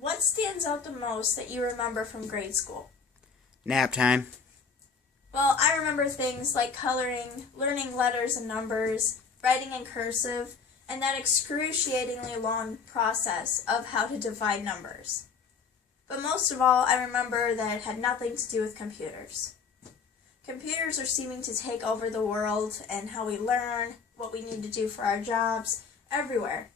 What stands out the most that you remember from grade school? Nap time. Well, I remember things like coloring, learning letters and numbers, writing in cursive, and that excruciatingly long process of how to divide numbers. But most of all, I remember that it had nothing to do with computers. Computers are seeming to take over the world and how we learn, what we need to do for our jobs, everywhere.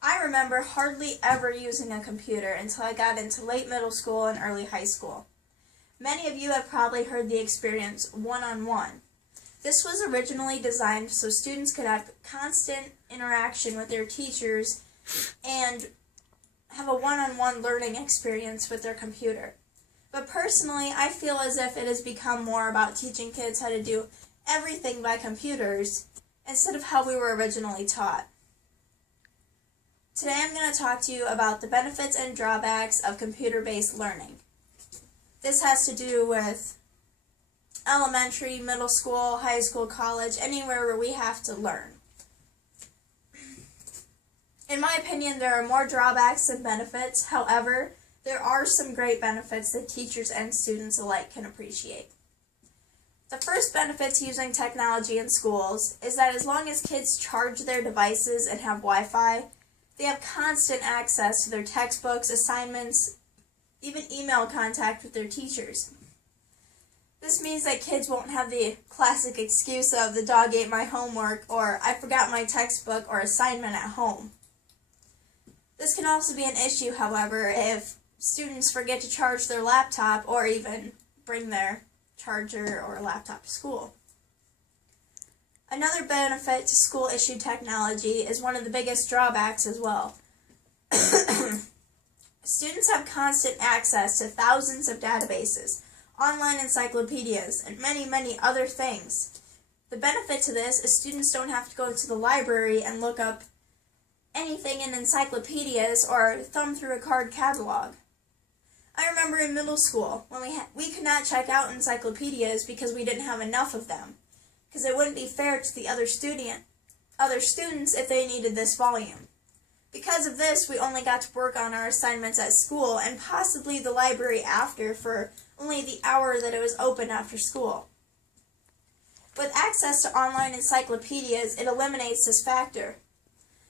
I remember hardly ever using a computer until I got into late middle school and early high school. Many of you have probably heard the experience one-on-one. This was originally designed so students could have constant interaction with their teachers and have a one-on-one learning experience with their computer. But personally, I feel as if it has become more about teaching kids how to do everything by computers instead of how we were originally taught. Today I'm going to talk to you about the benefits and drawbacks of computer-based learning. This has to do with elementary, middle school, high school, college, anywhere where we have to learn. In my opinion, there are more drawbacks than benefits. However, there are some great benefits that teachers and students alike can appreciate. The first benefit to using technology in schools is that as long as kids charge their devices and have Wi-Fi, they have constant access to their textbooks, assignments, even email contact with their teachers. This means that kids won't have the classic excuse of the dog ate my homework or I forgot my textbook or assignment at home. This can also be an issue, however, if students forget to charge their laptop or even bring their charger or laptop to school. Another benefit to school-issued technology is one of the biggest drawbacks as well. Students have constant access to thousands of databases, online encyclopedias, and many other things. The benefit to this is students don't have to go to the library and look up anything in encyclopedias or thumb through a card catalog. I remember in middle school when we could not check out encyclopedias because we didn't have enough of them, because it wouldn't be fair to the other students if they needed this volume. Because of this, we only got to work on our assignments at school and possibly the library after for only the hour that it was open after school. With access to online encyclopedias, it eliminates this factor.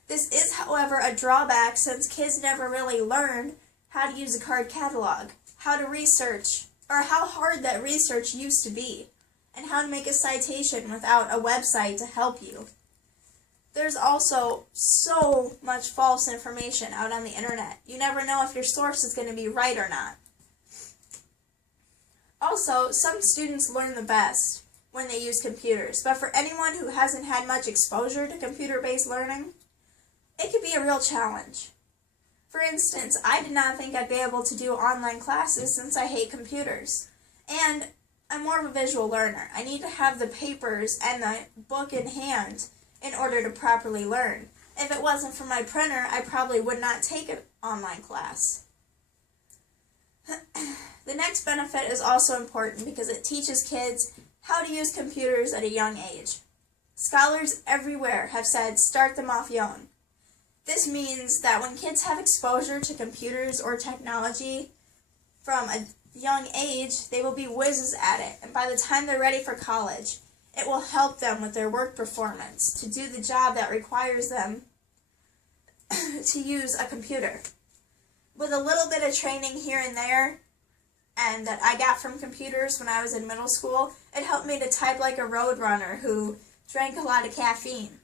This is, however, a drawback since kids never really learned how to use a card catalog, how to research, or how hard that research used to be, and how to make a citation without a website to help you. There's also so much false information out on the internet. You never know if your source is going to be right or not. Also, some students learn the best when they use computers, but for anyone who hasn't had much exposure to computer-based learning, it could be a real challenge. For instance, I did not think I'd be able to do online classes since I hate computers. And I'm more of a visual learner. I need to have the papers and the book in hand in order to properly learn. If it wasn't for my printer, I probably would not take an online class. The next benefit is also important because it teaches kids how to use computers at a young age. Scholars everywhere have said start them off young. This means that when kids have exposure to computers or technology from a young age, they will be whizzes at it, and by the time they're ready for college, it will help them with their work performance to do the job that requires them to use a computer. With a little bit of training here and there, and that I got from computers when I was in middle school, it helped me to type like a road runner who drank a lot of caffeine.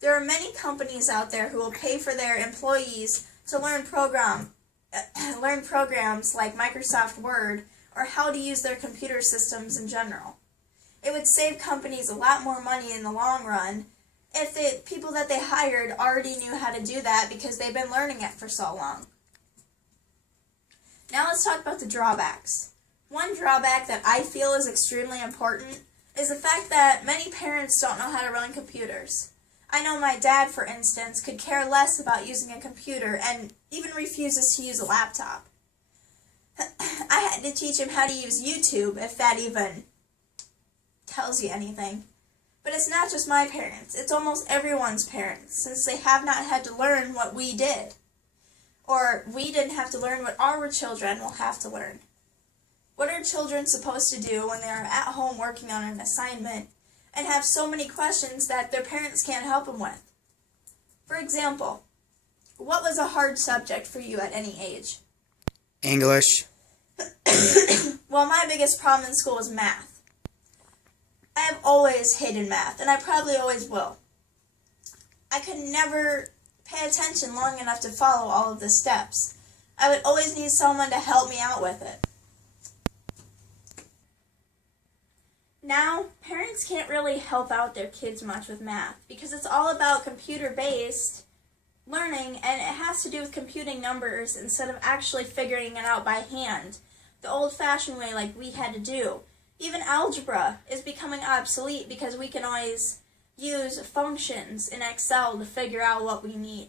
There are many companies out there who will pay for their employees to learn programs like Microsoft Word or how to use their computer systems in general. It would save companies a lot more money in the long run if the people that they hired already knew how to do that because they've been learning it for so long. Now let's talk about the drawbacks. One drawback that I feel is extremely important is the fact that many parents don't know how to run computers. I know my dad, for instance, could care less about using a computer and even refuses to use a laptop. I had to teach him how to use YouTube, if that even tells you anything. But it's not just my parents, it's almost everyone's parents, since they have not had to learn what we did. Or we didn't have to learn what our children will have to learn. What are children supposed to do when they are at home working on an assignment and have so many questions that their parents can't help them with? For example, what was a hard subject for you at any age? English. Well, my biggest problem in school was math. I have always hated math, and I probably always will. I could never pay attention long enough to follow all of the steps. I would always need someone to help me out with it. Now, parents can't really help out their kids much with math because it's all about computer-based learning, and it has to do with computing numbers instead of actually figuring it out by hand, the old-fashioned way like we had to do. Even algebra is becoming obsolete because we can always use functions in Excel to figure out what we need.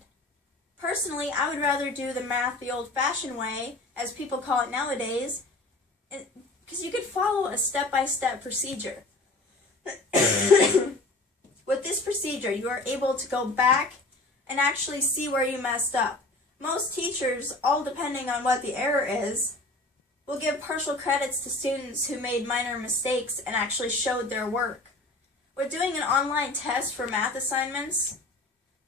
Personally, I would rather do the math the old-fashioned way, as people call it nowadays, because you could follow a step-by-step procedure. With this procedure, you are able to go back and actually see where you messed up. Most teachers, all depending on what the error is, will give partial credits to students who made minor mistakes and actually showed their work. With doing an online test for math assignments,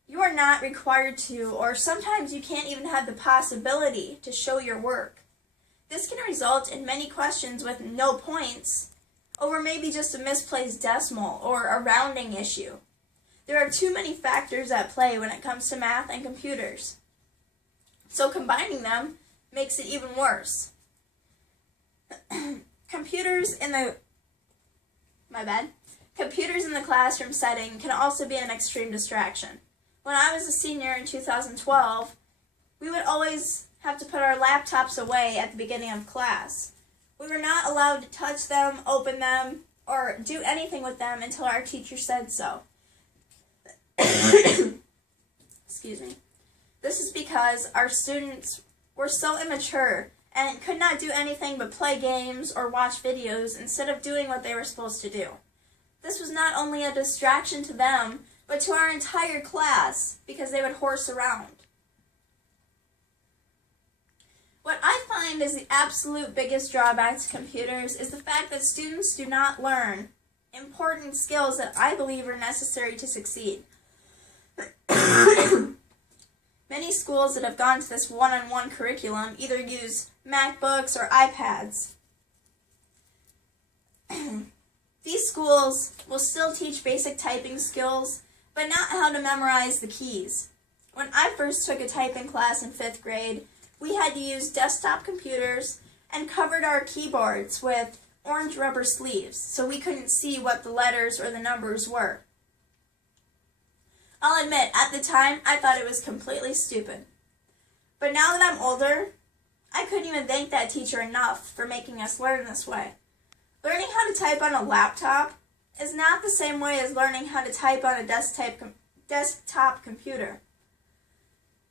you are not required to, or sometimes you can't even have the possibility to show your work. This can result in many questions with no points, over maybe just a misplaced decimal or a rounding issue. There are too many factors at play when it comes to math and computers. So combining them makes it even worse. Computers in the classroom setting can also be an extreme distraction. When I was a senior in 2012, we would always have to put our laptops away at the beginning of class. We were not allowed to touch them, open them, or do anything with them until our teacher said so. Excuse me. This is because our students were so immature and could not do anything but play games or watch videos instead of doing what they were supposed to do. This was not only a distraction to them, but to our entire class because they would horse around. What I find is the absolute biggest drawback to computers is the fact that students do not learn important skills that I believe are necessary to succeed. Many schools that have gone to this one-on-one curriculum either use MacBooks or iPads. These schools will still teach basic typing skills, but not how to memorize the keys. When I first took a typing class in 5th grade, we had to use desktop computers and covered our keyboards with orange rubber sleeves so we couldn't see what the letters or the numbers were. I'll admit, at the time, I thought it was completely stupid. But now that I'm older, I couldn't even thank that teacher enough for making us learn this way. Learning how to type on a laptop is not the same way as learning how to type on a desktop computer.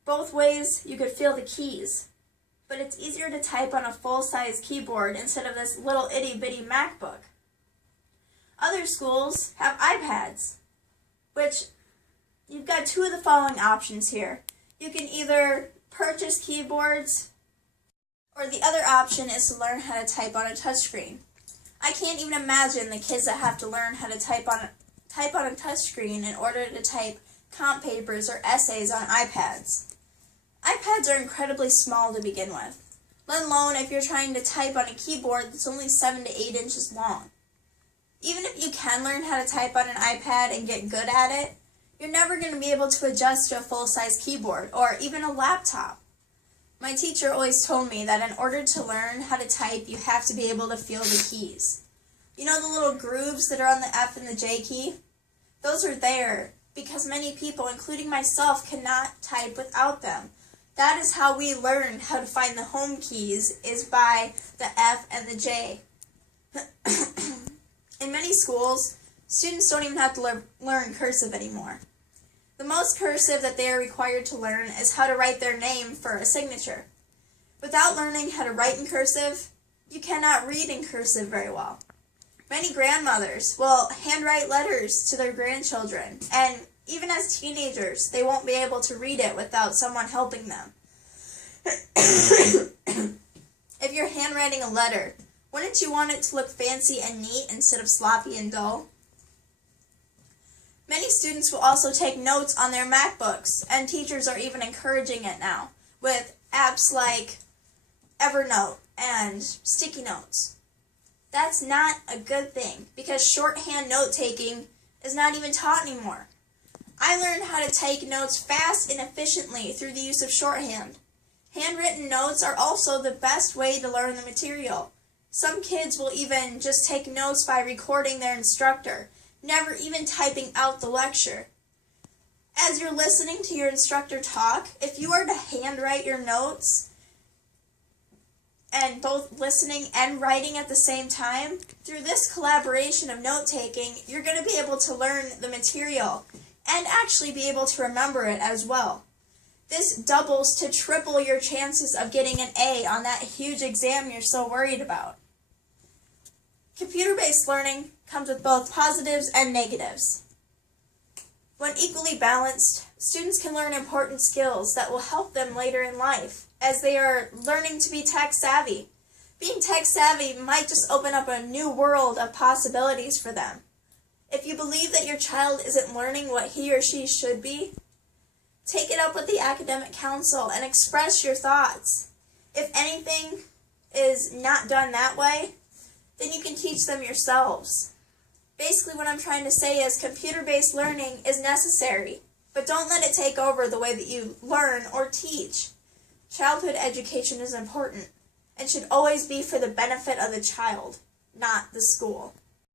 Both ways, you could feel the keys, but it's easier to type on a full-size keyboard instead of this little itty-bitty MacBook. Other schools have iPads, which you've got two of the following options here. You can either purchase keyboards, or the other option is to learn how to type on a touchscreen. I can't even imagine the kids that have to learn how to type on a touchscreen in order to type comp papers or essays on iPads. iPads are incredibly small to begin with, let alone if you're trying to type on a keyboard that's only 7 to 8 inches long. Even if you can learn how to type on an iPad and get good at it, you're never going to be able to adjust to a full-size keyboard or even a laptop. My teacher always told me that in order to learn how to type, you have to be able to feel the keys. You know the little grooves that are on the F and the J key? Those are there because many people, including myself, cannot type without them. That is how we learned how to find the home keys, is by the F and the J. In many schools, students don't even have to learn cursive anymore. The most cursive that they are required to learn is how to write their name for a signature. Without learning how to write in cursive, you cannot read in cursive very well. Many grandmothers will handwrite letters to their grandchildren, and even as teenagers, they won't be able to read it without someone helping them. If you're handwriting a letter, wouldn't you want it to look fancy and neat instead of sloppy and dull? Many students will also take notes on their MacBooks, and teachers are even encouraging it now with apps like Evernote and sticky notes. That's not a good thing because shorthand note-taking is not even taught anymore. I learned how to take notes fast and efficiently through the use of shorthand. Handwritten notes are also the best way to learn the material. Some kids will even just take notes by recording their instructor, never even typing out the lecture. As you're listening to your instructor talk, if you are to handwrite your notes, and both listening and writing at the same time, through this collaboration of note-taking, you're going to be able to learn the material and actually be able to remember it as well. This doubles to triple your chances of getting an A on that huge exam you're so worried about. Computer-based learning comes with both positives and negatives. When equally balanced, students can learn important skills that will help them later in life as they are learning to be tech-savvy. Being tech-savvy might just open up a new world of possibilities for them. If you believe that your child isn't learning what he or she should be, take it up with the academic council and express your thoughts. If anything is not done that way, then you can teach them yourselves. Basically what I'm trying to say is computer-based learning is necessary, but don't let it take over the way that you learn or teach. Childhood education is important and should always be for the benefit of the child, not the school.